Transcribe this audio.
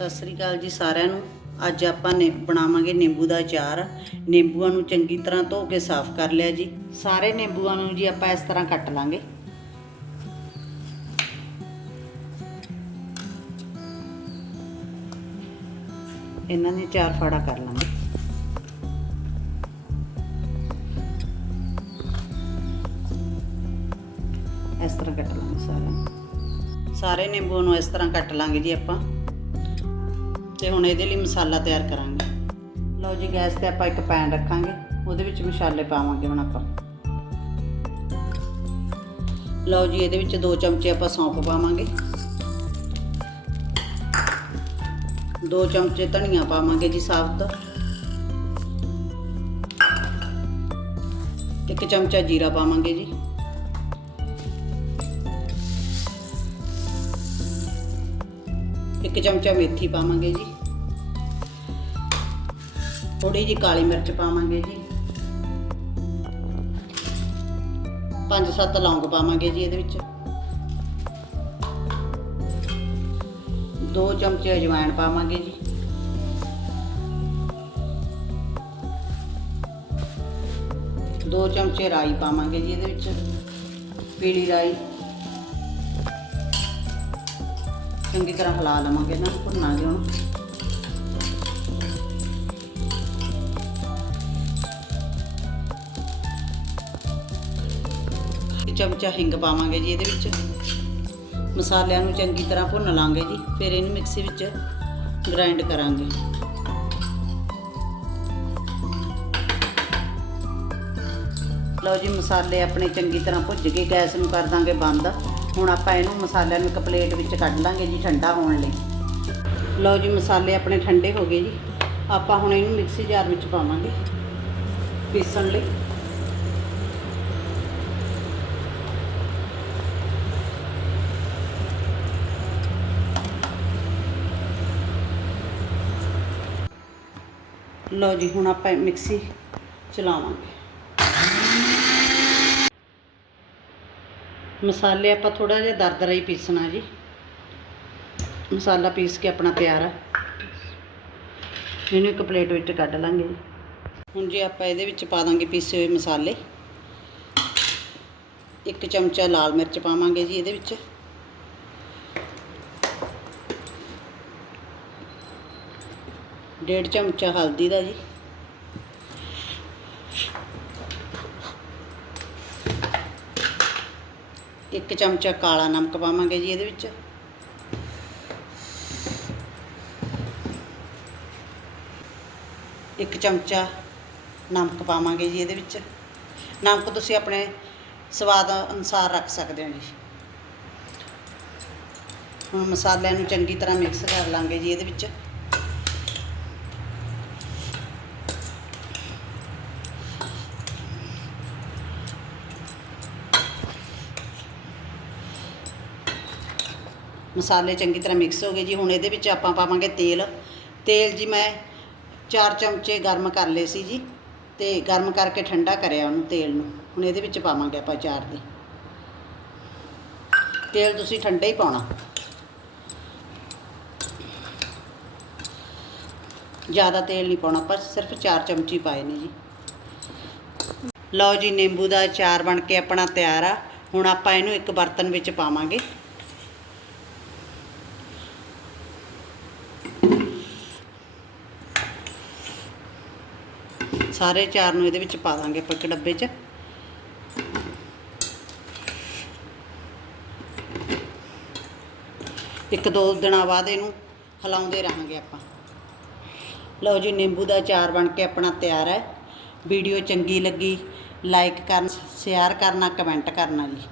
ਸਤਿ ਸ੍ਰੀ ਅਕਾਲ ਜੀ ਸਾਰਿਆਂ ਨੂੰ। ਅੱਜ ਆਪਾਂ ਨੇ ਬਣਾਵਾਂਗੇ ਨਿੰਬੂ ਦਾ ਅਚਾਰ। ਨਿੰਬੂਆਂ ਨੂੰ ਚੰਗੀ ਤਰ੍ਹਾਂ ਧੋ ਕੇ ਸਾਫ਼ ਕਰ ਲਿਆ ਜੀ। ਸਾਰੇ ਨਿੰਬੂਆਂ ਨੂੰ ਜੀ ਆਪਾਂ ਇਸ ਤਰ੍ਹਾਂ ਕੱਟ ਲਾਂਗੇ। ਇਹਨਾਂ ਨੇ ਚਾਰ ਫਾੜਾ ਕਰ ਲਾਂਗੇ। ਇਸ ਤਰ੍ਹਾਂ ਕੱਟ ਲਾਂਗੇ ਸਾਰੇ ਸਾਰੇ ਨਿੰਬੂ ਨੂੰ ਇਸ ਤਰ੍ਹਾਂ ਕੱਟ ਲਾਂਗੇ ਜੀ ਆਪਾਂ। ਤੇ ਹੁਣ ਇਹਦੇ ਲਈ ਮਸਾਲਾ ਤਿਆਰ ਕਰਾਂਗੇ। ਲਓ ਜੀ, ਗੈਸ ਤੇ ਆਪਾਂ ਇੱਕ ਪੈਨ ਰੱਖਾਂਗੇ। ਉਹਦੇ ਵਿੱਚ ਮਸਾਲੇ ਪਾਵਾਂਗੇ ਹੁਣ ਆਪਾਂ। ਲਓ ਜੀ, ਇਹਦੇ ਵਿੱਚ 2 ਚਮਚੇ ਆਪਾਂ ਸੌਂਫ ਪਾਵਾਂਗੇ। 2 ਚਮਚੇ ਧਨੀਆ ਪਾਵਾਂਗੇ ਜੀ ਸਾਬਤ ਇੱਕ ਚਮਚਾ ਜੀਰਾ ਪਾਵਾਂਗੇ ਜੀ। ਇੱਕ ਚਮਚਾ ਮੇਥੀ ਪਾਵਾਂਗੇ ਜੀ। ਥੋੜੀ ਜੀ ਕਾਲੀ ਮਿਰਚ ਪਾਵਾਂਗੇ ਜੀ। ਪੰਜ ਸੱਤ ਲੌਂਗ ਪਾਵਾਂਗੇ ਜੀ ਇਹਦੇ ਵਿੱਚ। ਦੋ ਚਮਚੇ ਅਜਵਾਇਣ ਪਾਵਾਂਗੇ ਜੀ। ਦੋ ਚਮਚੇ ਰਾਈ ਪਾਵਾਂਗੇ ਜੀ ਇਹਦੇ ਵਿੱਚ। ਪੀਲੀ ਰਾਈ। ਚੰਗੀ ਤਰ੍ਹਾਂ ਹਿਲਾ ਲਵਾਂਗੇ ਇਹਨਾਂ ਨੂੰ ਭੁੰਨਾਂਗੇ ਉਹਨੂੰ ਚਮਚਾ ਹਿੰਗ ਪਾਵਾਂਗੇ ਜੀ ਇਹਦੇ ਵਿੱਚ। ਮਸਾਲਿਆਂ ਨੂੰ ਚੰਗੀ ਤਰ੍ਹਾਂ ਭੁੰਨ ਲਾਂਗੇ ਜੀ। ਫਿਰ ਇਹਨੂੰ ਮਿਕਸੀ ਵਿੱਚ ਗ੍ਰਾਈਂਡ ਕਰਾਂਗੇ। ਲਓ ਜੀ, ਮਸਾਲੇ ਆਪਣੇ ਚੰਗੀ ਤਰ੍ਹਾਂ ਭੁੱਜ ਗਏ। ਗੈਸ ਨੂੰ ਕਰ ਦਾਂਗੇ ਬੰਦ। ਹੁਣ ਆਪਾਂ ਇਹਨੂੰ ਮਸਾਲਿਆਂ ਨੂੰ ਇੱਕ ਪਲੇਟ ਵਿੱਚ ਕੱਢ ਲਾਂਗੇ ਜੀ ਠੰਡਾ ਹੋਣ ਲਈ। ਲਓ ਜੀ, ਮਸਾਲੇ ਆਪਣੇ ਠੰਡੇ ਹੋ ਗਏ ਜੀ। ਆਪਾਂ ਹੁਣ ਇਹਨੂੰ ਮਿਕਸੀ ਜਾਰ ਵਿੱਚ ਪਾਵਾਂਗੇ। ਪੀਸਣ ਲਈ। ਲਓ ਜੀ, ਹੁਣ ਆਪਾਂ ਮਿਕਸੀ ਚਲਾਵਾਂਗੇ। ਮਸਾਲੇ ਆਪਾਂ ਥੋੜਾ ਜਿਹਾ ਦਰਦਰਾ ਹੀ ਪੀਸਣਾ ਜੀ। ਮਸਾਲਾ ਪੀਸ ਕੇ ਆਪਣਾ ਤਿਆਰ ਹੈ ਇਹਨੂੰ ਇੱਕ ਪਲੇਟ ਵਿੱਚ ਕੱਢ ਲਾਂਗੇ ਜੀ। ਹੁਣ ਜੇ ਆਪਾਂ ਇਹਦੇ ਵਿੱਚ ਪਾ ਦਾਂਗੇ ਪੀਸੇ ਹੋਏ ਮਸਾਲੇ, ਇੱਕ ਚਮਚਾ ਲਾਲ ਮਿਰਚ ਪਾਵਾਂਗੇ ਜੀ ਇਹਦੇ ਵਿੱਚ। ਡੇਢ ਚਮਚਾ ਹਲਦੀ ਦਾ ਜੀ। ਇੱਕ ਚਮਚਾ ਕਾਲਾ ਨਮਕ ਪਾਵਾਂਗੇ ਜੀ ਇਹਦੇ ਵਿੱਚ। ਇੱਕ ਚਮਚਾ ਨਮਕ ਪਾਵਾਂਗੇ ਜੀ ਇਹਦੇ ਵਿੱਚ। ਨਮਕ ਤੁਸੀਂ ਆਪਣੇ ਸਵਾਦ ਅਨੁਸਾਰ ਰੱਖ ਸਕਦੇ ਹੋ ਜੀ। ਹੁਣ ਮਸਾਲਿਆਂ ਨੂੰ ਚੰਗੀ ਤਰ੍ਹਾਂ ਮਿਕਸ ਕਰ ਲਾਂਗੇ ਜੀ ਇਹਦੇ ਵਿੱਚ। ਮਸਾਲੇ ਚੰਗੀ ਤਰ੍ਹਾਂ ਮਿਕਸ ਹੋ ਗਏ ਜੀ। ਹੁਣ ਇਹਦੇ ਵਿੱਚ ਆਪਾਂ ਪਾਵਾਂਗੇ ਤੇਲ। ਤੇਲ ਜੀ ਮੈਂ 4 ਚਮਚੇ ਗਰਮ ਕਰ ਲਏ ਸੀ ਜੀ। ਤੇ ਗਰਮ ਕਰਕੇ ਠੰਡਾ ਕਰਿਆ ਉਹਨੂੰ ਤੇਲ ਨੂੰ। ਹੁਣ ਇਹਦੇ ਵਿੱਚ ਪਾਵਾਂਗੇ ਆਪਾਂ ਚਾਰ ਦੇ। ਤੇਲ ਤੁਸੀਂ ਠੰਡਾ ਹੀ ਪਾਉਣਾ। ਜ਼ਿਆਦਾ ਤੇਲ ਨਹੀਂ ਪਾਉਣਾ। ਆਪਾਂ ਸਿਰਫ 4 ਚਮਚੀ ਪਾਏ ਨੇ ਜੀ। ਲਓ ਜੀ, ਨਿੰਬੂ ਦਾ ਅਚਾਰ ਬਣ ਕੇ ਆਪਣਾ ਤਿਆਰ ਆ। ਹੁਣ ਆਪਾਂ ਇਹਨੂੰ ਇੱਕ ਬਰਤਨ ਵਿੱਚ ਪਾਵਾਂਗੇ। ਸਾਰੇ ਚਾਰ ਨੂੰ ਇਹਦੇ ਵਿੱਚ ਪਾ ਦਾਂਗੇ ਆਪਾਂ ਇੱਕ ਡੱਬੇ 'ਚ। ਇੱਕ ਦੋ ਦਿਨਾਂ ਬਾਅਦ ਇਹਨੂੰ ਹਿਲਾਉਂਦੇ ਰਹਾਂਗੇ ਆਪਾਂ। ਲਓ ਜੀ, ਨਿੰਬੂ ਦਾ ਅਚਾਰ ਬਣ ਕੇ ਆਪਣਾ ਤਿਆਰ ਹੈ। ਵੀਡੀਓ ਚੰਗੀ ਲੱਗੀ ਲਾਈਕ ਕਰਨਾ ਸ਼ੇਅਰ ਕਰਨਾ ਕਮੈਂਟ ਕਰਨਾ ਜੀ।